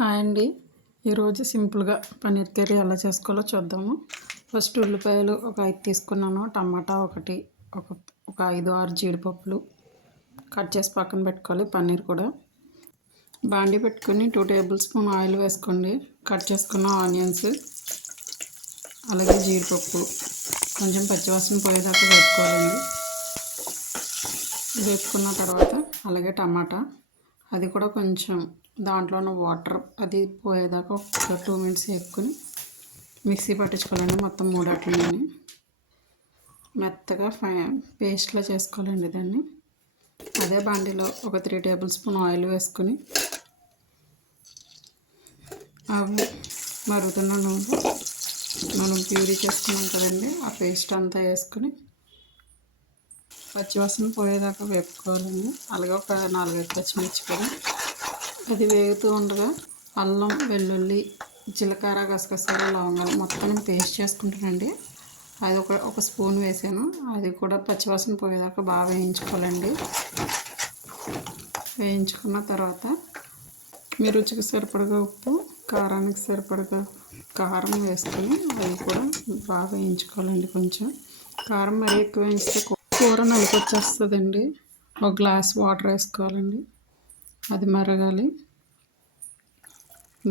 Hi అండి. ఈరోజు సింపుల్గా పన్నీర్ కర్రీ ఎలా చేసుకోవాలో చూద్దాము. ఫస్ట్ ఉల్లిపాయలు ఒక 5 తీసుకున్నాను, టమాటా ఒకటి, ఒక ఒక 5-6 జీడిపప్పులు కట్ చేసి పక్కన పెట్టుకోవాలి. పన్నీర్ కూడా బాండి పెట్టుకొని 2 టేబుల్ స్పూన్ ఆయిల్ వేసుకోండి. కట్ చేసుకున్న ఆనియన్స్, అలాగే జీడిపప్పు కొంచెం పచ్చివాసన పోయేదాకా వేపుకోవాలండి. వేపుకున్న తర్వాత అలాగే టమాటా, అది కూడా కొంచెం దాంట్లో ఉన్న వాటర్ అది పోయేదాకా ఒక 2 మినిట్స్ వేపుకొని మిక్సీ పట్టించుకోవాలండి. మొత్తం మూడట్లని మెత్తగా పేస్ట్లా చేసుకోవాలండి దాన్ని. అదే బాండిలో ఒక 3 టేబుల్ స్పూన్ ఆయిల్ వేసుకొని అవి మరుగుతున్న నూనె మనం ప్యూరీ చేసుకున్నాం కదండి, ఆ పేస్ట్ అంతా వేసుకొని పచ్చివాసన పోయేదాకా వేపుకోవాలండి. అలాగే ఒక 4-5 పచ్చిమిర్చి కూడా. అది వేగుతూ ఉండగా అల్లం, వెల్లుల్లి, జీలకర్ర, గసగసాలు, లవంగాలు మొత్తం పేస్ట్ చేసుకుంటానండి. అది ఒక స్పూన్ వేసాను. అది కూడా పచ్చివాసన పోయేదాకా బాగా వేయించుకోవాలండి. వేయించుకున్న తర్వాత మీ రుచికి సరిపడగా ఉప్పు, కారానికి సరిపడగా కారం వేసుకొని అది కూడా బాగా వేయించుకోవాలండి. కొంచెం కారం మరీ ఎక్కువ వేయిస్తే కూర నలిపొచ్చేస్తుందండి. ఒక గ్లాస్ వాటర్ వేసుకోవాలండి. అది మరగాలి.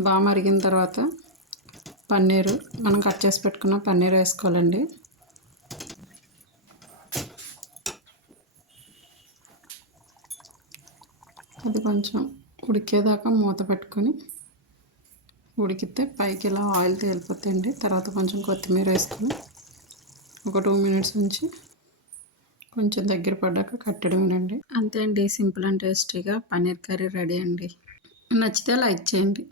బాగా మరిగిన తర్వాత పన్నీరు, మనం కట్ చేసి పెట్టుకున్న పన్నీర్ వేసుకోవాలండి. అది కొంచెం ఉడికేదాకా మూత పెట్టుకొని ఉడికితే పైకి ఇలా ఆయిల్ తేలిపోతాయండి. తర్వాత కొంచెం కొత్తిమీర వేసుకొని ఒక 2 మినిట్స్ ఉంచి కొంచెం దగ్గర పడ్డాక కట్టడమేనండి. అంతే అండి, సింపుల్ అండ్ టేస్టీగా పన్నీర్ కర్రీ రెడీ అండి. నచ్చితే లైక్ చేయండి.